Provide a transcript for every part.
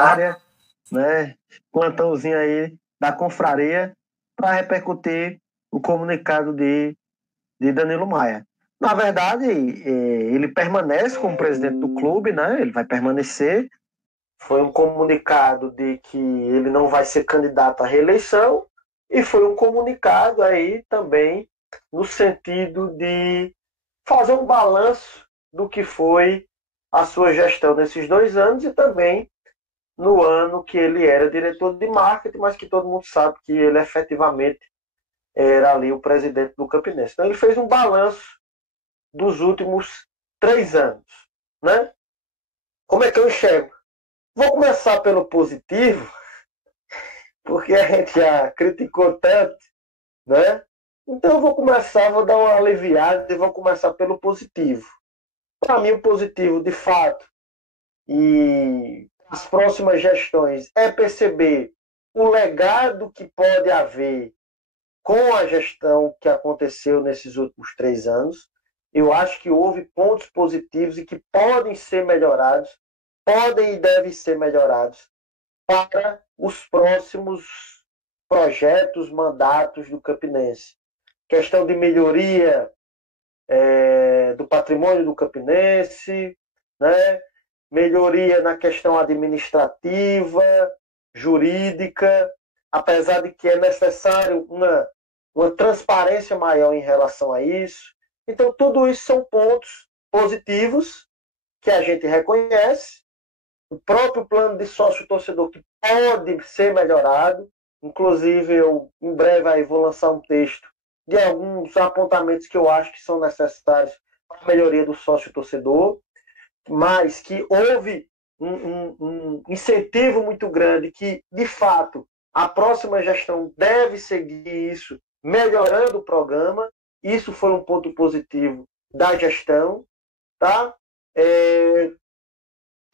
secretária, né? Plantãozinho aí da confraria para repercutir o comunicado de Danilo Maia. Na verdade, ele permanece como presidente do clube, né? Ele vai permanecer. Foi um comunicado de que ele não vai ser candidato à reeleição e foi um comunicado aí também no sentido de fazer um balanço do que foi a sua gestão nesses 2 anos e também no ano que ele era diretor de marketing, mas que todo mundo sabe que ele efetivamente era ali o presidente do Campinense. Então ele fez um balanço dos últimos 3 anos, né? Como é que eu enxergo? Vou começar pelo positivo, porque a gente já criticou tanto, né? Então eu vou dar uma aliviada e vou começar pelo positivo. Para mim o positivo, de fato, e as próximas gestões é perceber o legado que pode haver com a gestão que aconteceu nesses últimos 3 anos. Eu acho que houve pontos positivos e que podem ser melhorados, podem e devem ser melhorados para os próximos projetos, mandatos do Campinense. Questão de melhoria do patrimônio do Campinense, né? Melhoria na questão administrativa, jurídica, apesar de que é necessário uma transparência maior em relação a isso. Então, tudo isso são pontos positivos que a gente reconhece. O próprio plano de sócio-torcedor que pode ser melhorado. Inclusive, eu em breve aí vou lançar um texto de alguns apontamentos que eu acho que são necessários para a melhoria do sócio-torcedor, mas que houve um incentivo muito grande que, de fato, a próxima gestão deve seguir isso, melhorando o programa. Isso foi um ponto positivo da gestão, tá?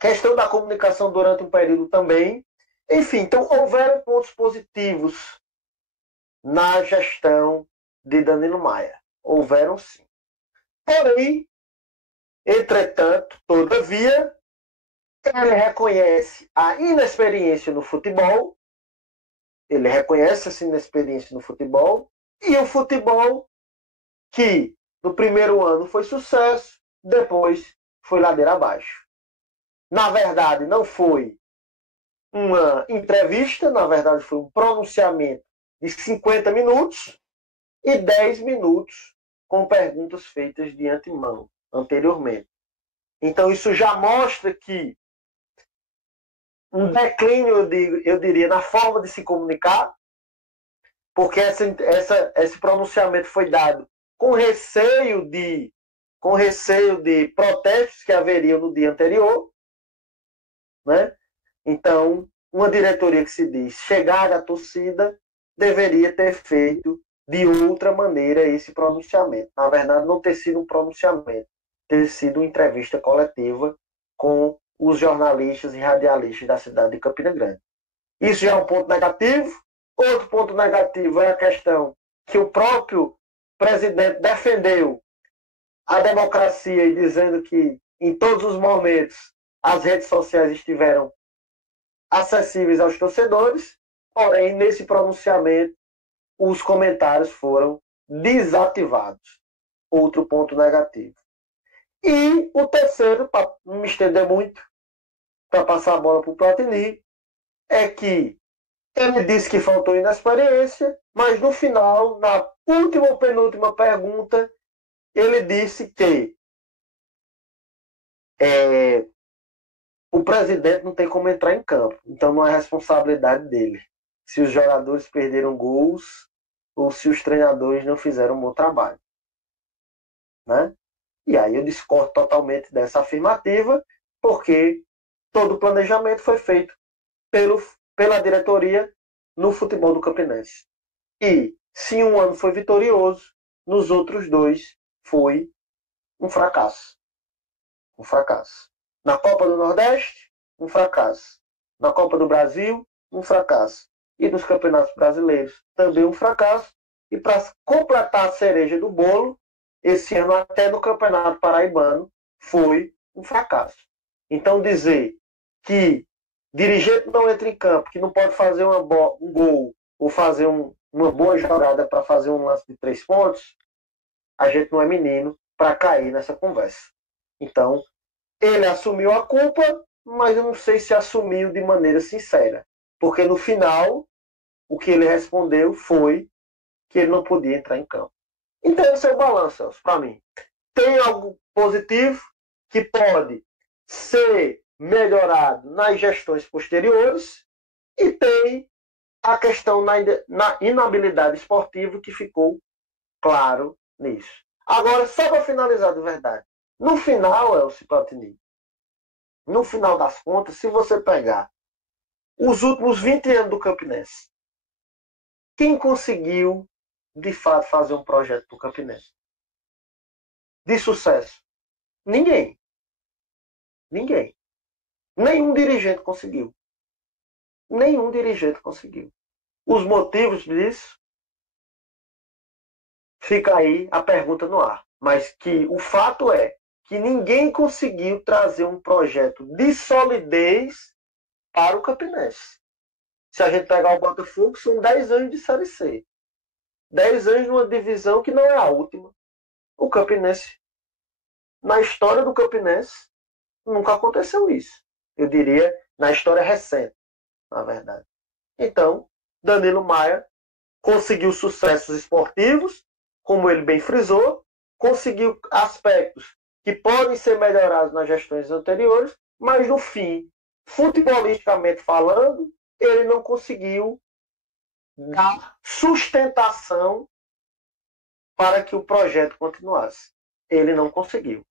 Questão da comunicação durante um período também. Enfim, então houveram pontos positivos na gestão de Danilo Maia. Houveram sim. Porém, entretanto, todavia, ele reconhece a inexperiência no futebol, ele reconhece essa inexperiência no futebol, e o futebol que no primeiro ano foi sucesso, depois foi ladeira abaixo. Na verdade, não foi uma entrevista, na verdade foi um pronunciamento de 50 minutos e 10 minutos com perguntas feitas de antemão, anteriormente. Então isso já mostra que um declínio, eu diria, na forma de se comunicar, porque esse pronunciamento foi dado com receio de protestos que haveriam no dia anterior, né? Então, uma diretoria que se diz chegar à torcida deveria ter feito de outra maneira esse pronunciamento. Na verdade, não ter sido um pronunciamento, ter sido uma entrevista coletiva com os jornalistas e radialistas da cidade de Campina Grande. Isso já é um ponto negativo. Outro ponto negativo é a questão que o próprio presidente defendeu a democracia e dizendo que em todos os momentos as redes sociais estiveram acessíveis aos torcedores, porém, nesse pronunciamento, os comentários foram desativados. Outro ponto negativo. E o terceiro, para não me estender muito, para passar a bola para o Platini, é que ele disse que faltou inexperiência, mas no final, na última ou penúltima pergunta, ele disse que o presidente não tem como entrar em campo, então não é responsabilidade dele se os jogadores perderam gols ou se os treinadores não fizeram um bom trabalho, né? E aí eu discordo totalmente dessa afirmativa, porque todo o planejamento foi feito pela diretoria no futebol do Campinense. E se um ano foi vitorioso, nos outros 2 foi um fracasso. Um fracasso. Na Copa do Nordeste, um fracasso. Na Copa do Brasil, um fracasso. E nos campeonatos brasileiros, também um fracasso. E para completar a cereja do bolo, esse ano até no Campeonato Paraibano foi um fracasso. Então dizer que dirigente não entra em campo, que não pode fazer um gol ou fazer uma boa jogada para fazer um lance de 3 pontos, a gente não é menino para cair nessa conversa. Então, ele assumiu a culpa, mas eu não sei se assumiu de maneira sincera. Porque no final, o que ele respondeu foi que ele não podia entrar em campo. Então, esse é o balanço, para mim. Tem algo positivo que pode ser melhorado nas gestões posteriores e tem a questão na inabilidade esportiva que ficou claro nisso. Agora, só para finalizar de verdade, no final, Elcio Platini, no final das contas, se você pegar os últimos 20 anos do Campinense, quem conseguiu, de fato, fazer um projeto do Campinense de sucesso? Ninguém. Ninguém. Nenhum dirigente conseguiu. Nenhum dirigente conseguiu. Os motivos disso, fica aí a pergunta no ar. Mas que o fato é que ninguém conseguiu trazer um projeto de solidez para o Campinense. Se a gente pegar o Botafogo, são 10 anos de Série C. 10 anos numa divisão que não é a última. O Campinense, na história do Campinense, nunca aconteceu isso. Eu diria, na história recente, na verdade. Então, Danilo Maia conseguiu sucessos esportivos, como ele bem frisou, conseguiu aspectos que podem ser melhorados nas gestões anteriores, mas no fim, futebolisticamente falando, ele não conseguiu dar sustentação para que o projeto continuasse. Ele não conseguiu.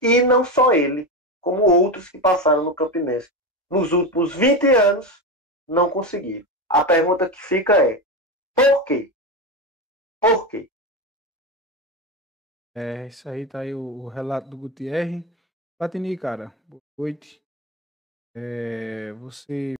E não só ele, como outros que passaram no Campinense nos últimos 20 anos, não conseguiram. A pergunta que fica é: por quê? Por quê? É, isso aí tá aí o relato do Gutierre. Platini, cara, boa noite. Você